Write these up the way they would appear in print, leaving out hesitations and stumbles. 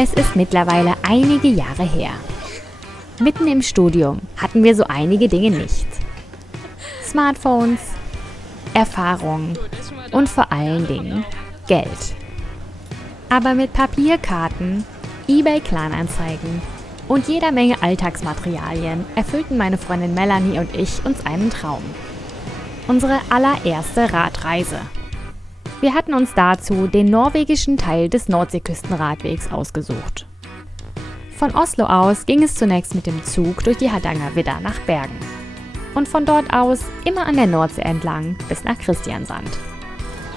Es ist mittlerweile einige Jahre her. Mitten im Studium hatten wir so einige Dinge nicht. Smartphones, Erfahrung und vor allen Dingen Geld. Aber mit Papierkarten, eBay-Kleinanzeigen und jeder Menge Alltagsmaterialien erfüllten meine Freundin Melanie und ich uns einen Traum. Unsere allererste Radreise. Wir hatten uns dazu den norwegischen Teil des Nordseeküstenradwegs ausgesucht. Von Oslo aus ging es zunächst mit dem Zug durch die Hardangervidda nach Bergen. Und von dort aus immer an der Nordsee entlang bis nach Kristiansand.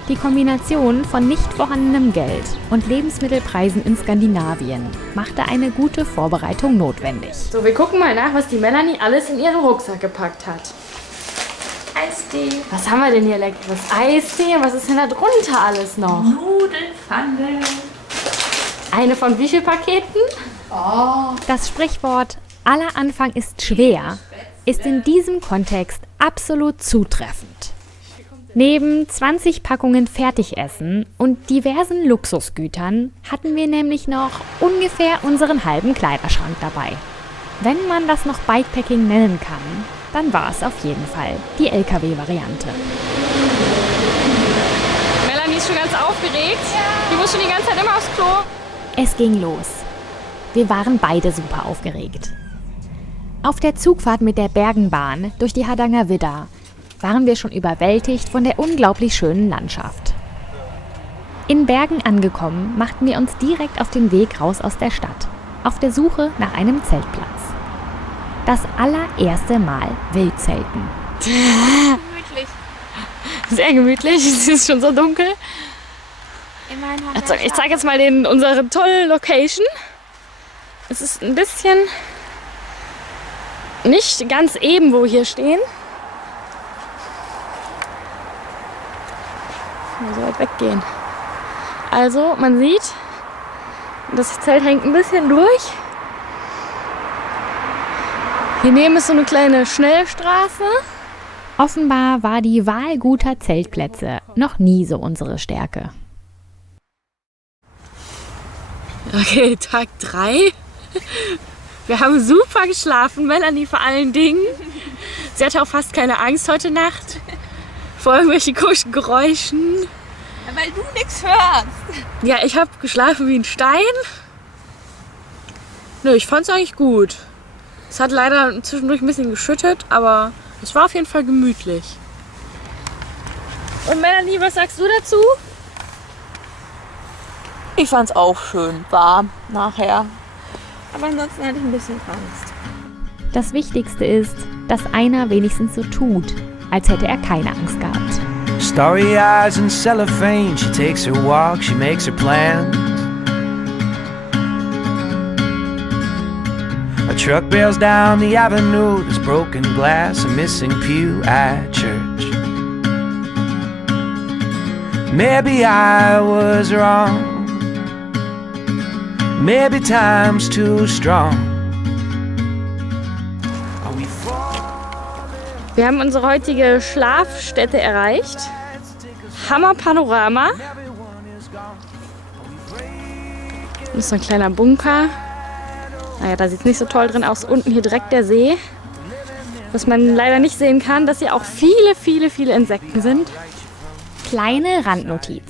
Die Kombination von nicht vorhandenem Geld und Lebensmittelpreisen in Skandinavien machte eine gute Vorbereitung notwendig. So, wir gucken mal nach, was die Melanie alles in ihren Rucksack gepackt hat. Eistee. Was haben wir denn hier leckeres? Eistee. Was ist denn da drunter alles noch? Nudelpfanne. Eine von wie vielen Paketen? Oh. Das Sprichwort "aller Anfang ist schwer" ist in diesem Kontext absolut zutreffend. Neben 20 Packungen Fertigessen und diversen Luxusgütern hatten wir nämlich noch ungefähr unseren halben Kleiderschrank dabei. Wenn man das noch Bikepacking nennen kann, dann war es auf jeden Fall die LKW-Variante. Melanie ist schon ganz aufgeregt. Die muss schon die ganze Zeit immer aufs Klo. Es ging los. Wir waren beide super aufgeregt. Auf der Zugfahrt mit der Bergenbahn durch die Hardangervidda waren wir schon überwältigt von der unglaublich schönen Landschaft. In Bergen angekommen, machten wir uns direkt auf den Weg raus aus der Stadt, auf der Suche nach einem Zeltplatz. Das allererste Mal Wildzelten. Gemütlich. Sehr gemütlich. Es ist schon so dunkel. Also, ich zeige jetzt mal unsere tolle Location. Es ist ein bisschen nicht ganz eben, wo wir hier stehen. Mal so weit weggehen. Also, man sieht, das Zelt hängt ein bisschen durch. Hier neben ist so eine kleine Schnellstraße. Offenbar war die Wahl guter Zeltplätze noch nie so unsere Stärke. Okay, Tag 3. Wir haben super geschlafen, Melanie vor allen Dingen. Sie hatte auch fast keine Angst heute Nacht vor irgendwelchen komischen Geräuschen. Weil du nichts hörst. Ja, ich habe geschlafen wie ein Stein. Nö, ich fand's eigentlich gut. Es hat leider zwischendurch ein bisschen geschüttet, aber es war auf jeden Fall gemütlich. Und Melanie, was sagst du dazu? Ich fand's auch schön warm nachher. Aber ansonsten hatte ich ein bisschen Angst. Das Wichtigste ist, dass einer wenigstens so tut, als hätte er keine Angst gehabt. Starry eyes and cellophane, she takes her walk, she makes her plans. A truck bails down the avenue, there's broken glass, a missing pew at church. Maybe I was wrong, maybe time's too strong. Wir haben unsere heutige Schlafstätte erreicht. Hammer Panorama. Das ist so ein kleiner Bunker. Naja, da sieht es nicht so toll drin aus. Unten hier direkt der See. Was man leider nicht sehen kann, dass hier auch viele Insekten sind. Kleine Randnotiz.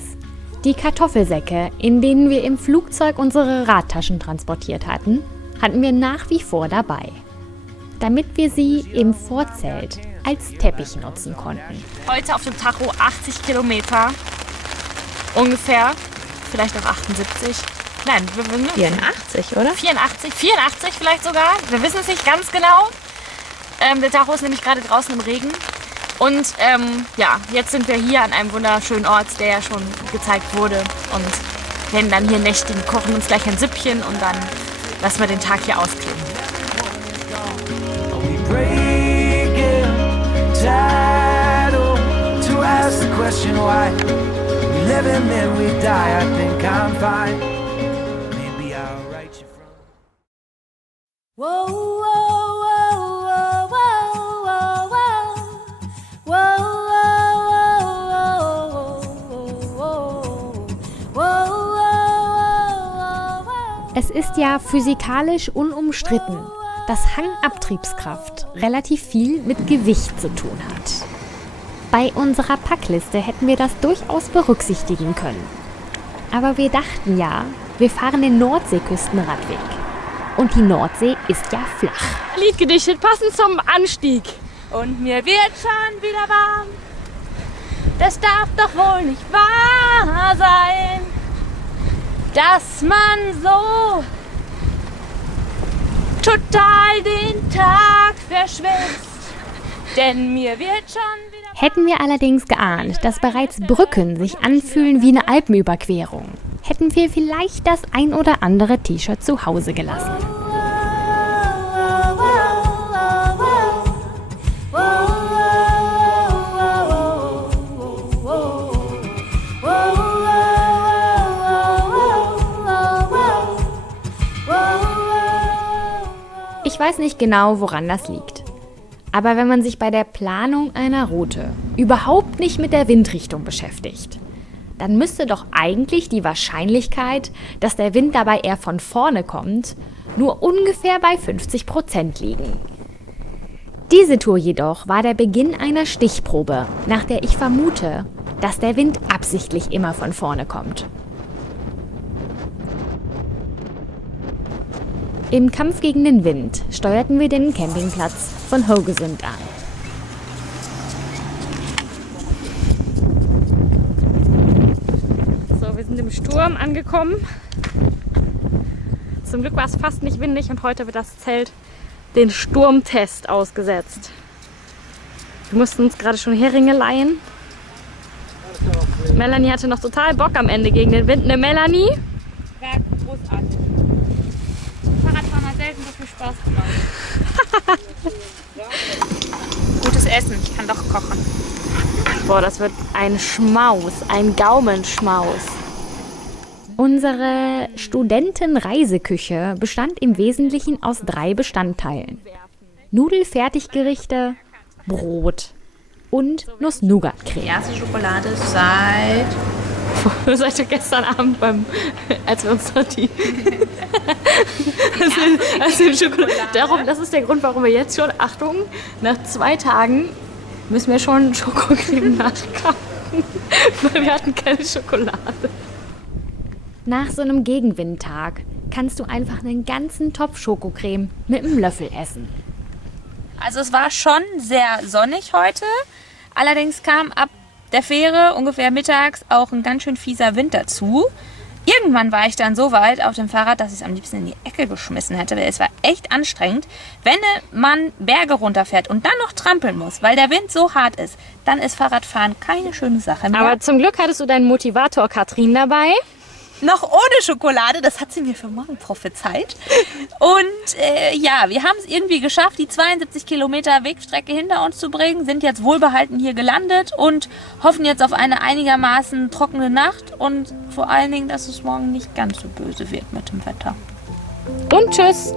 Die Kartoffelsäcke, in denen wir im Flugzeug unsere Radtaschen transportiert hatten, hatten wir nach wie vor dabei, damit wir sie im Vorzelt als Teppich nutzen konnten. Heute auf dem Tacho 80 Kilometer. Ungefähr. Vielleicht auch 78. Nein, 84, oder? 84 vielleicht sogar. Wir wissen es nicht ganz genau. Der Tacho ist nämlich gerade draußen im Regen. Und ja, jetzt sind wir hier an einem wunderschönen Ort, der ja schon gezeigt wurde. Und werden dann hier nächtigen, kochen uns gleich ein Süppchen und dann lassen wir den Tag hier ausklingen. Breaking tidal die, I think I'm fine. Maybe I'll write you from. Whoa, whoa, whoa, whoa, whoa, whoa, whoa, whoa, whoa, whoa. Es ist ja physikalisch unumstritten, dass Hangabtriebskraft relativ viel mit Gewicht zu tun hat. Bei unserer Packliste hätten wir das durchaus berücksichtigen können. Aber wir dachten ja, wir fahren den Nordseeküstenradweg. Und die Nordsee ist ja flach. Lied gedichtet, passend zum Anstieg. Und mir wird schon wieder warm. Das darf doch wohl nicht wahr sein, dass man so total den Tag verschwitzt. Denn mir wird schon wieder... Hätten wir allerdings geahnt, dass bereits Brücken sich anfühlen wie eine Alpenüberquerung, hätten wir vielleicht das ein oder andere T-Shirt zu Hause gelassen. Ich weiß nicht genau, woran das liegt. Aber wenn man sich bei der Planung einer Route überhaupt nicht mit der Windrichtung beschäftigt, dann müsste doch eigentlich die Wahrscheinlichkeit, dass der Wind dabei eher von vorne kommt, nur ungefähr bei 50% liegen. Diese Tour jedoch war der Beginn einer Stichprobe, nach der ich vermute, dass der Wind absichtlich immer von vorne kommt. Im Kampf gegen den Wind steuerten wir den Campingplatz von Hogesund an. So, wir sind im Sturm angekommen. Zum Glück war es fast nicht windig und heute wird das Zelt den Sturmtest ausgesetzt. Wir mussten uns gerade schon Heringe leihen. Melanie hatte noch total Bock am Ende gegen den Wind. Ne, Melanie? War großartig. Fahrradfahren hat selten so viel Spaß gemacht. Gutes Essen, ich kann doch kochen. Boah, das wird ein Schmaus, ein Gaumenschmaus. Unsere Studentenreiseküche bestand im Wesentlichen aus 3 Bestandteilen: Nudelfertiggerichte, Brot und Nuss-Nougat-Creme. Erste Schokolade seit Seit gestern Abend, als wir uns dort die Schokolade. Darum, das ist der Grund, warum wir jetzt schon, Achtung, nach 2 Tagen müssen wir schon Schokocreme nachkaufen, weil wir hatten keine Schokolade. Nach so einem Gegenwindtag kannst du einfach einen ganzen Topf Schokocreme mit einem Löffel essen. Also es war schon sehr sonnig heute. Allerdings kam ab der Fähre ungefähr mittags auch ein ganz schön fieser Wind dazu. Irgendwann war ich dann so weit auf dem Fahrrad, dass ich es am liebsten in die Ecke geschmissen hätte, weil es war echt anstrengend. Wenn man Berge runterfährt und dann noch trampeln muss, weil der Wind so hart ist, dann ist Fahrradfahren keine schöne Sache mehr. Aber zum Glück hattest du deinen Motivator Katrin dabei. Noch ohne Schokolade, das hat sie mir für morgen prophezeit. Und ja, wir haben es irgendwie geschafft, die 72 Kilometer Wegstrecke hinter uns zu bringen, sind jetzt wohlbehalten hier gelandet und hoffen jetzt auf eine einigermaßen trockene Nacht und vor allen Dingen, dass es morgen nicht ganz so böse wird mit dem Wetter. Und tschüss.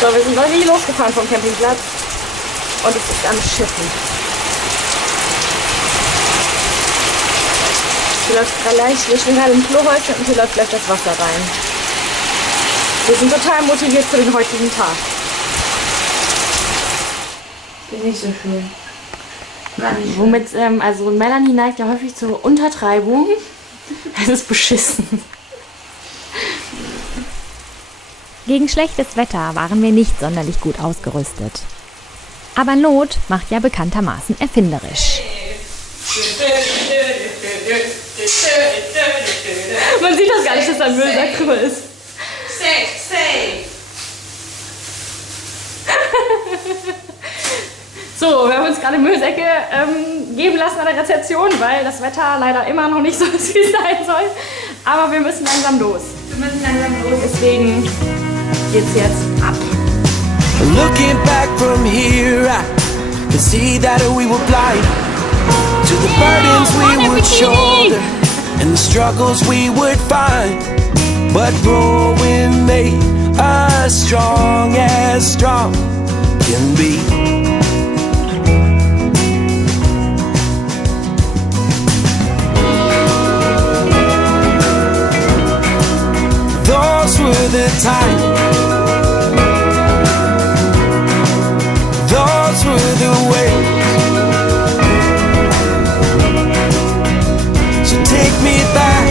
So, wir sind irgendwie losgefahren vom Campingplatz und es ist am Schiffen. Hier läuft gleich, wir stehen gerade im Klohäuschen und hier läuft gleich das Wasser rein. Wir sind total motiviert für den heutigen Tag. Ist nicht so schön. Womit, also Melanie neigt ja häufig zur Untertreibung. Es ist beschissen. Gegen schlechtes Wetter waren wir nicht sonderlich gut ausgerüstet. Aber Not macht ja bekanntermaßen erfinderisch. Man sieht das gar nicht, dass da ein Müllsack drüber ist. Safe. So, So, wir haben uns gerade Müllsäcke geben lassen an der Rezeption, weil das Wetter leider immer noch nicht so ist, wie es sein soll. Aber wir müssen langsam los. Deswegen geht's jetzt ab. Looking back from here, I can see that we were blind to the burdens we would shoulder and the struggles we would find. But growing made us strong as strong can be. Those were the times. Those were the ways. So take me back.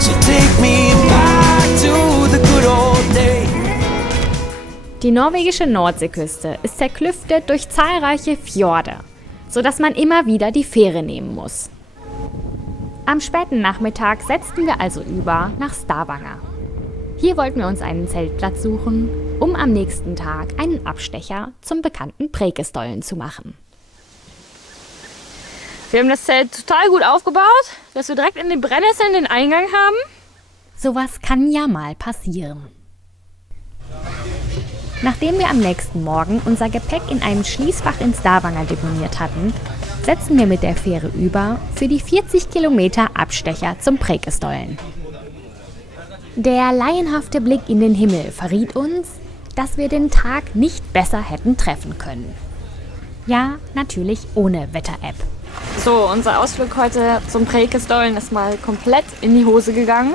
So take me back to the good old days. Die norwegische Nordseeküste ist zerklüftet durch zahlreiche Fjorde, sodass man immer wieder die Fähre nehmen muss. Am späten Nachmittag setzten wir also über nach Stavanger. Hier wollten wir uns einen Zeltplatz suchen, um am nächsten Tag einen Abstecher zum bekannten Preikestolen zu machen. Wir haben das Zelt total gut aufgebaut, dass wir direkt in den Brennnesseln den Eingang haben. Sowas kann ja mal passieren. Nachdem wir am nächsten Morgen unser Gepäck in einem Schließfach in Stavanger deponiert hatten, setzen wir mit der Fähre über für die 40 Kilometer Abstecher zum Preikestolen. Der laienhafte Blick in den Himmel verriet uns, dass wir den Tag nicht besser hätten treffen können. Ja, natürlich ohne Wetter-App. So, unser Ausflug heute zum Preikestolen ist mal komplett in die Hose gegangen.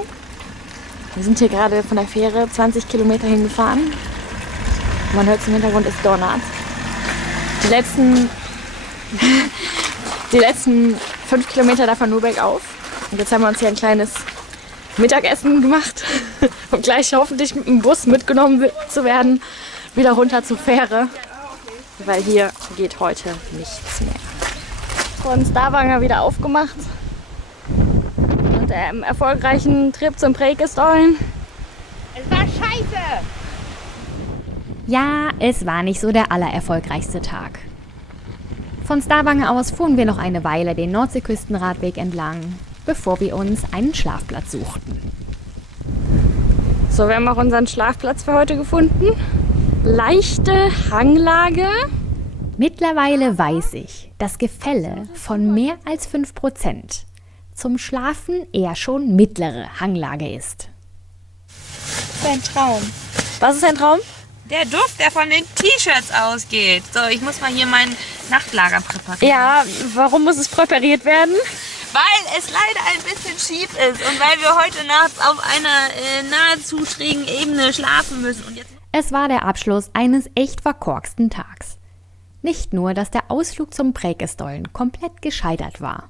Wir sind hier gerade von der Fähre 20 Kilometer hingefahren. Man hört es im Hintergrund, es donnert. Die letzten 5 Kilometer davon nur bergauf. Und jetzt haben wir uns hier ein kleines Mittagessen gemacht, um gleich hoffentlich mit dem Bus mitgenommen zu werden, wieder runter zur Fähre, weil hier geht heute nichts mehr. Von Stavanger wieder aufgemacht und einem erfolgreichen Trip zum Preikestolen. Es war scheiße! Ja, es war nicht so der allererfolgreichste Tag. Von Stavanger aus fuhren wir noch eine Weile den Nordseeküstenradweg entlang, bevor wir uns einen Schlafplatz suchten. So, wir haben auch unseren Schlafplatz für heute gefunden. Leichte Hanglage. Mittlerweile weiß ich, dass Gefälle von mehr als 5% zum Schlafen eher schon mittlere Hanglage ist. Das ist ein Traum. Was ist ein Traum? Der Duft, der von den T-Shirts ausgeht. So, ich muss mal hier mein Nachtlager präparieren. Ja, warum muss es präpariert werden? Weil es leider ein bisschen schief ist und weil wir heute Nacht auf einer nahezu schrägen Ebene schlafen müssen. Und jetzt Es war der Abschluss eines echt verkorksten Tags. Nicht nur, dass der Ausflug zum Preikestolen komplett gescheitert war.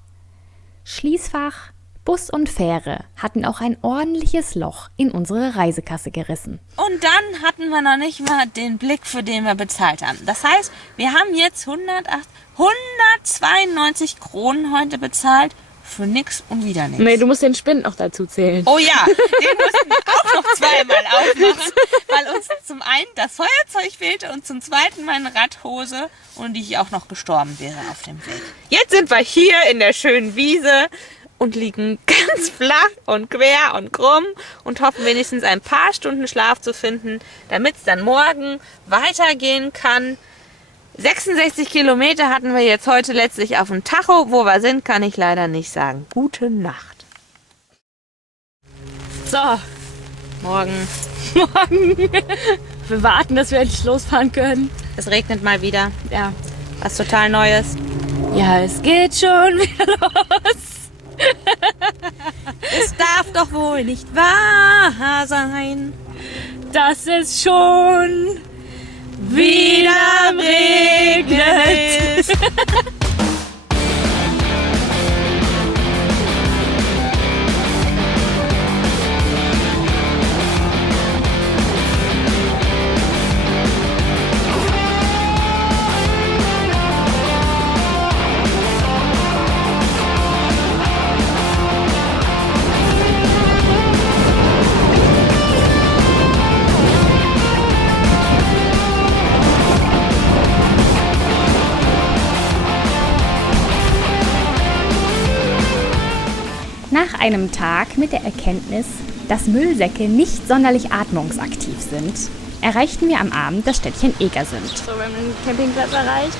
Schließfach, Bus und Fähre hatten auch ein ordentliches Loch in unsere Reisekasse gerissen. Und dann hatten wir noch nicht mal den Blick, für den wir bezahlt haben. Das heißt, wir haben jetzt 192 Kronen heute bezahlt für nix und wieder nichts. Nee, du musst den Spind noch dazu zählen. Oh ja, den mussten wir auch noch zweimal aufmachen, weil uns zum einen das Feuerzeug fehlte und zum zweiten meine Radhose und ich auch noch gestorben wäre auf dem Weg. Jetzt sind wir hier in der schönen Wiese und liegen ganz flach und quer und krumm und hoffen wenigstens ein paar Stunden Schlaf zu finden, damit es dann morgen weitergehen kann. 66 Kilometer hatten wir jetzt heute letztlich auf dem Tacho. Wo wir sind, kann ich leider nicht sagen. Gute Nacht. So, Morgen. wir warten, dass wir endlich losfahren können. Es regnet mal wieder. Ja, Was total Neues. ja, es geht schon wieder los. Es darf doch wohl nicht wahr sein. Das ist schon wieder regnet. einem Tag mit der Erkenntnis, dass Müllsäcke nicht sonderlich atmungsaktiv sind, erreichten wir am Abend das Städtchen Egersund. So, wir haben den Campingplatz erreicht.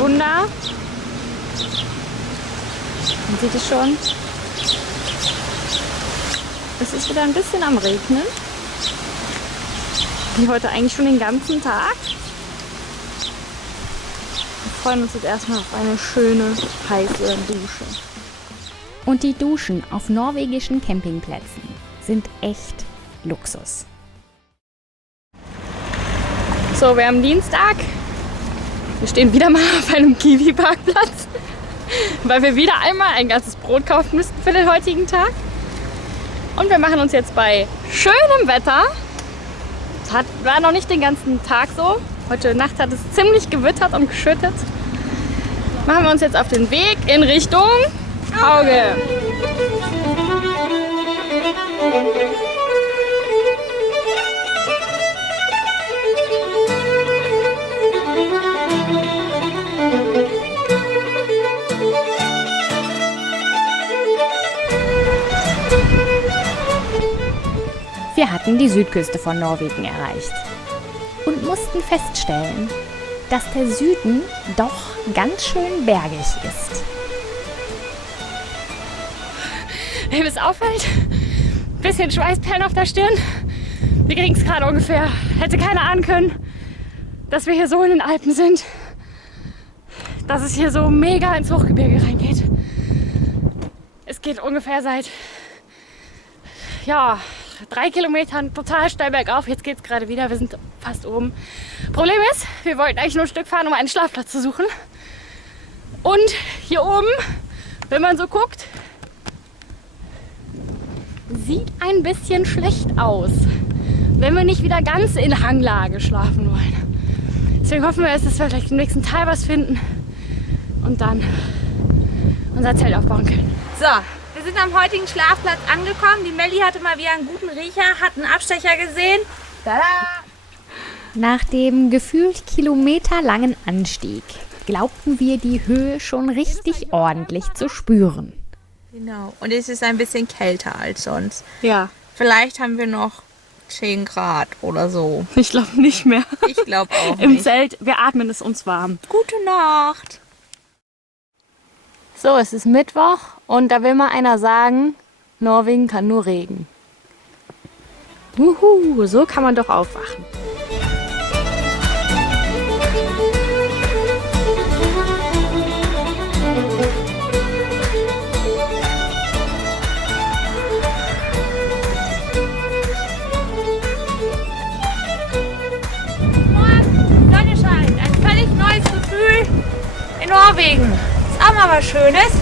Wunder. Man sieht es schon. Es ist wieder ein bisschen am Regnen. Wie heute eigentlich schon den ganzen Tag. Wir freuen uns jetzt erstmal auf eine schöne, heiße Dusche. Und die Duschen auf norwegischen Campingplätzen sind echt Luxus. So, wir haben Dienstag. Wir stehen wieder mal auf einem Kiwi-Parkplatz, weil wir wieder einmal ein ganzes Brot kaufen müssten für den heutigen Tag. Und wir machen uns jetzt bei schönem Wetter. Es war noch nicht den ganzen Tag so. Heute Nacht hat es ziemlich gewittert und geschüttet. Machen wir uns jetzt auf den Weg in Richtung Hauge. Wir hatten die Südküste von Norwegen erreicht und mussten feststellen, dass der Süden doch ganz schön bergig ist. Wem es auffällt, bisschen Schweißperlen auf der Stirn. Wir kriegen es gerade ungefähr. Hätte keiner ahnen können, dass wir hier so in den Alpen sind. Dass es hier so mega ins Hochgebirge reingeht. Es geht ungefähr seit 3 Kilometern total steil bergauf. Jetzt geht es gerade wieder. Wir sind fast oben. Problem ist, wir wollten eigentlich nur ein Stück fahren, um einen Schlafplatz zu suchen. Und hier oben, wenn man so guckt, sieht ein bisschen schlecht aus, wenn wir nicht wieder ganz in Hanglage schlafen wollen. Deswegen hoffen wir, dass wir vielleicht im nächsten Teil was finden und dann unser Zelt aufbauen können. So, wir sind am heutigen Schlafplatz angekommen. Die Melli hatte mal wieder einen guten Riecher, hat einen Abstecher gesehen. Tada! Nach dem gefühlt kilometerlangen Anstieg glaubten wir, die Höhe schon richtig ordentlich zu spüren. Genau, und es ist ein bisschen kälter als sonst. Ja, Vielleicht haben wir noch 10 Grad oder so. ich glaube nicht mehr. Ich glaube auch Im nicht. Zelt, wir atmen es uns warm. Gute Nacht. So, es ist Mittwoch und da will mal einer sagen, Norwegen kann nur Regen. So kann man doch aufwachen. Morgen, Sonne scheint. Ein völlig neues Gefühl in Norwegen. Ist auch mal was Schönes.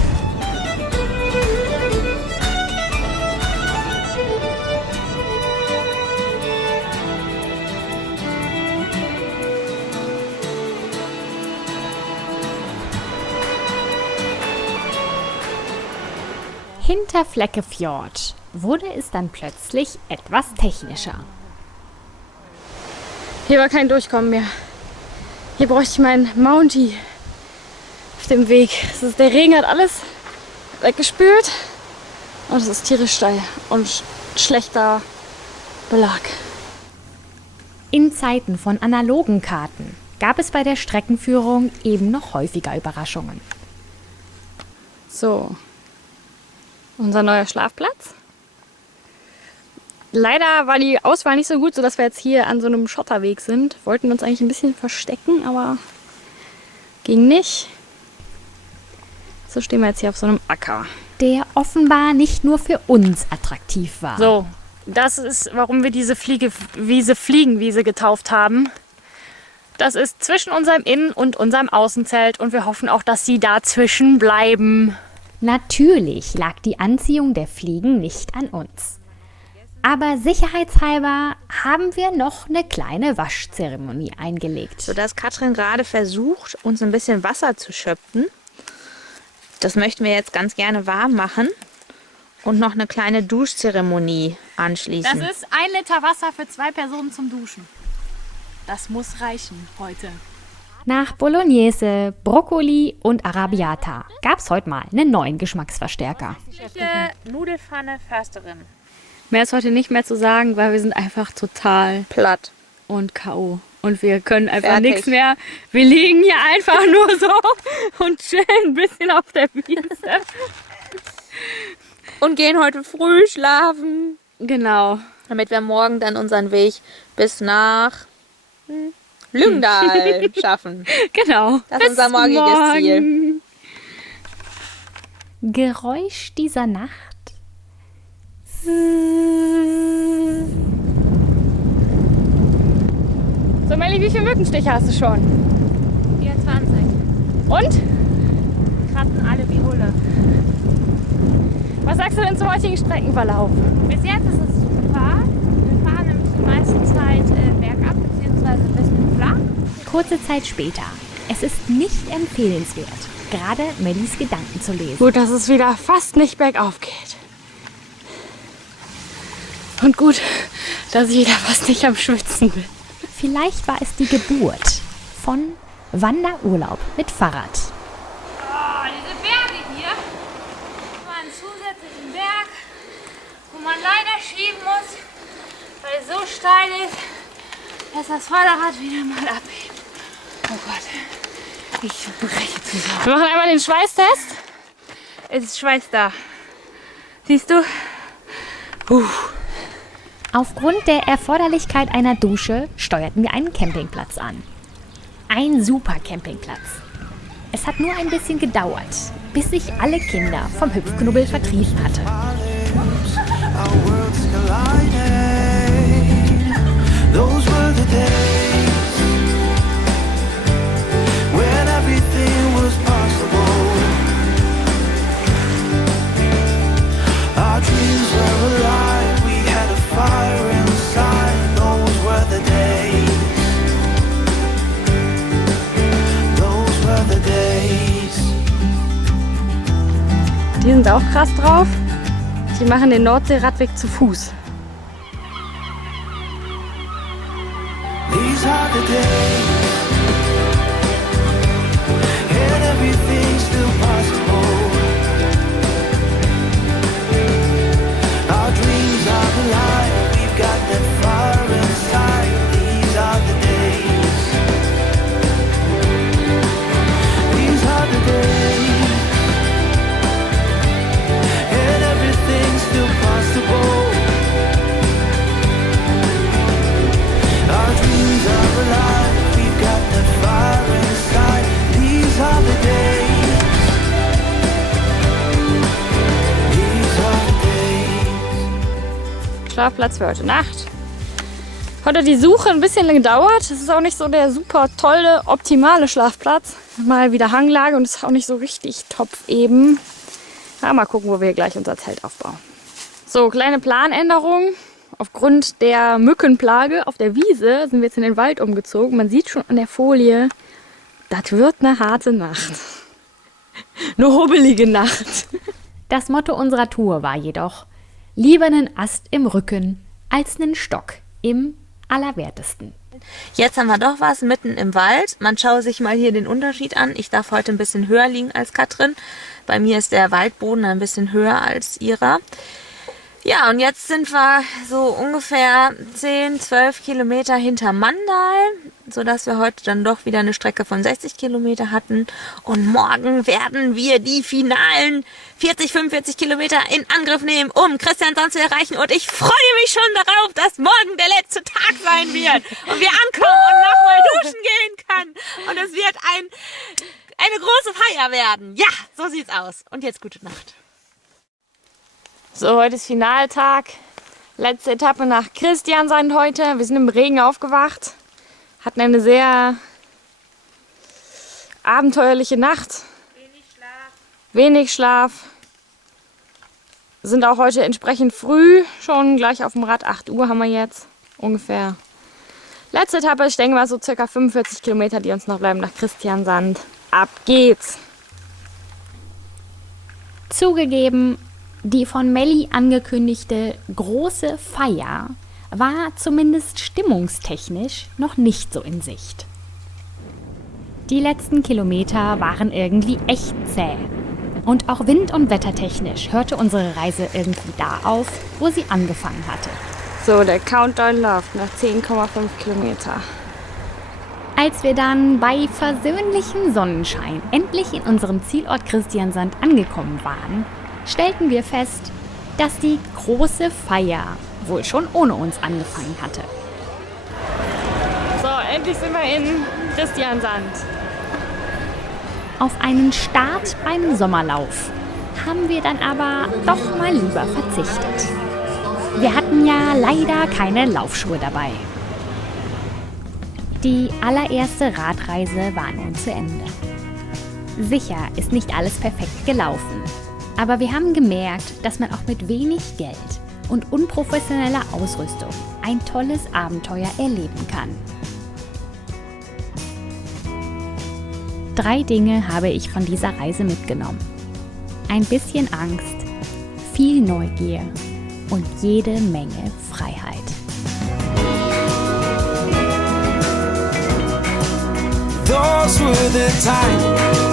Hinter Flekkefjord wurde es dann plötzlich etwas technischer. Hier war kein Durchkommen mehr. Hier bräuchte ich meinen Mountie auf dem Weg. Der Regen hat alles weggespült und es ist tierisch steil und schlechter Belag. In Zeiten von analogen Karten gab es bei der Streckenführung eben noch häufiger Überraschungen. So, unser neuer Schlafplatz. Leider war die Auswahl nicht so gut, sodass wir jetzt hier an so einem Schotterweg sind. Wollten uns eigentlich ein bisschen verstecken, aber ging nicht. So stehen wir jetzt hier auf so einem Acker. Der offenbar nicht nur für uns attraktiv war. So, das ist, warum wir diese Fliegenwiese getauft haben. Das ist zwischen unserem Innen- und unserem Außenzelt und wir hoffen auch, dass sie dazwischen bleiben. Natürlich lag die Anziehung der Fliegen nicht an uns. Aber sicherheitshalber haben wir noch eine kleine Waschzeremonie eingelegt. Sodass Katrin gerade versucht, uns ein bisschen Wasser zu schöpfen. Das möchten wir jetzt ganz gerne warm machen und noch eine kleine Duschzeremonie anschließen. Das ist 1 Liter Wasser für 2 Personen zum Duschen. Das muss reichen heute. Nach Bolognese, Brokkoli und Arrabbiata gab's heute mal einen neuen Geschmacksverstärker. Nudelpfanne Försterin. Mehr ist heute nicht mehr zu sagen, weil wir sind einfach total Platt. und K.O. Und wir können einfach Fertig. nichts mehr. Wir liegen hier einfach nur so und chillen ein bisschen auf der Wiese. Und gehen heute früh schlafen, Genau. damit wir morgen dann unseren Weg bis nach Lyngdal schaffen. Genau. Das ist unser morgiges Ziel. Geräusch dieser Nacht. So, Melli, wie viele Mückenstiche hast du schon? 24. Und? Kratzen alle wie Hulle. Was sagst du denn zum heutigen Streckenverlauf? Bis jetzt ist es super. Wir fahren nämlich die meiste Zeit bergab, beziehungsweise ein bisschen flach. Kurze Zeit später. Es ist nicht empfehlenswert, gerade Mellis Gedanken zu lesen. Gut, dass es wieder fast nicht bergauf geht. Und gut, dass ich wieder fast nicht am Schwitzen bin. Vielleicht war es die Geburt von Wanderurlaub mit Fahrrad. Oh, diese Berge hier. Mal einen zusätzlichen Berg, wo man leider schieben muss, weil es so steil ist, dass das Vorderrad wieder mal abhebt. Oh Gott, ich breche zusammen. Wir machen einmal den Schweißtest. Es ist Schweiß da. Siehst du? Aufgrund der Erforderlichkeit einer Dusche steuerten wir einen Campingplatz an. Ein super Campingplatz. Es hat nur ein bisschen gedauert, bis sich alle Kinder vom Hüpfknubbel vertrieben hatte. Our worlds collided. Those were the days when everything was possible. Our dreams were alive. We had a fire inside. Those were the days. Those were the days. Die sind auch krass drauf. Die machen den Nordseeradweg zu Fuß. These are the days, and everything's still possible. Our dreams are alive, we've got that fire inside. These are the days. These are the days, and everything's still possible. Our dreams are alive, we've got that fire inside. These are the days. These are the days. Schlafplatz für heute Nacht. Heute hat die Suche ein bisschen gedauert. Es ist auch nicht so der super tolle, optimale Schlafplatz. Mal wieder Hanglage und es ist auch nicht so richtig topfeben. Ja, mal gucken, wo wir gleich unser Zelt aufbauen. So, kleine Planänderung. Aufgrund der Mückenplage auf der Wiese sind wir jetzt in den Wald umgezogen. Man sieht schon an der Folie, das wird eine harte Nacht. Eine hobbelige Nacht. Das Motto unserer Tour war jedoch: lieber einen Ast im Rücken als einen Stock im Allerwertesten. Jetzt haben wir doch was mitten im Wald. Man schaue sich mal hier den Unterschied an. Ich darf heute ein bisschen höher liegen als Katrin. Bei mir ist der Waldboden ein bisschen höher als ihrer. Ja, und jetzt sind wir so ungefähr 10, 12 Kilometer hinter Mandal, sodass wir heute dann doch wieder eine Strecke von 60 Kilometer hatten. Und morgen werden wir die finalen 40, 45 Kilometer in Angriff nehmen, um Christiansand zu erreichen. Und ich freue mich schon darauf, dass morgen der letzte Tag sein wird und wir ankommen und nochmal duschen gehen können. Und es wird eine große Feier werden. Ja, so sieht's aus. Und jetzt gute Nacht. So, heute ist Finaltag. Letzte Etappe nach Christiansand heute. Wir sind im Regen aufgewacht. Hatten eine sehr abenteuerliche Nacht. Wenig Schlaf. Sind auch heute entsprechend früh. Schon gleich auf dem Rad. 8 Uhr haben wir jetzt ungefähr. Letzte Etappe, ich denke mal so circa 45 Kilometer, die uns noch bleiben nach Christiansand. Ab geht's. Zugegeben, die von Melli angekündigte große Feier war zumindest stimmungstechnisch noch nicht so in Sicht. Die letzten Kilometer waren irgendwie echt zäh. Und auch wind- und wettertechnisch hörte unsere Reise irgendwie da auf, wo sie angefangen hatte. So, der Countdown läuft nach 10,5 Kilometer. Als wir dann bei versöhnlichem Sonnenschein endlich in unserem Zielort Christiansand angekommen waren, stellten wir fest, dass die große Feier wohl schon ohne uns angefangen hatte. So, endlich sind wir in Christiansand. Auf einen Start beim Sommerlauf haben wir dann aber doch mal lieber verzichtet. Wir hatten ja leider keine Laufschuhe dabei. Die allererste Radreise war nun zu Ende. Sicher ist nicht alles perfekt gelaufen, aber wir haben gemerkt, dass man auch mit wenig Geld und unprofessioneller Ausrüstung ein tolles Abenteuer erleben kann. 3 Dinge habe ich von dieser Reise mitgenommen. Ein bisschen Angst, viel Neugier und jede Menge Freiheit. Those were the times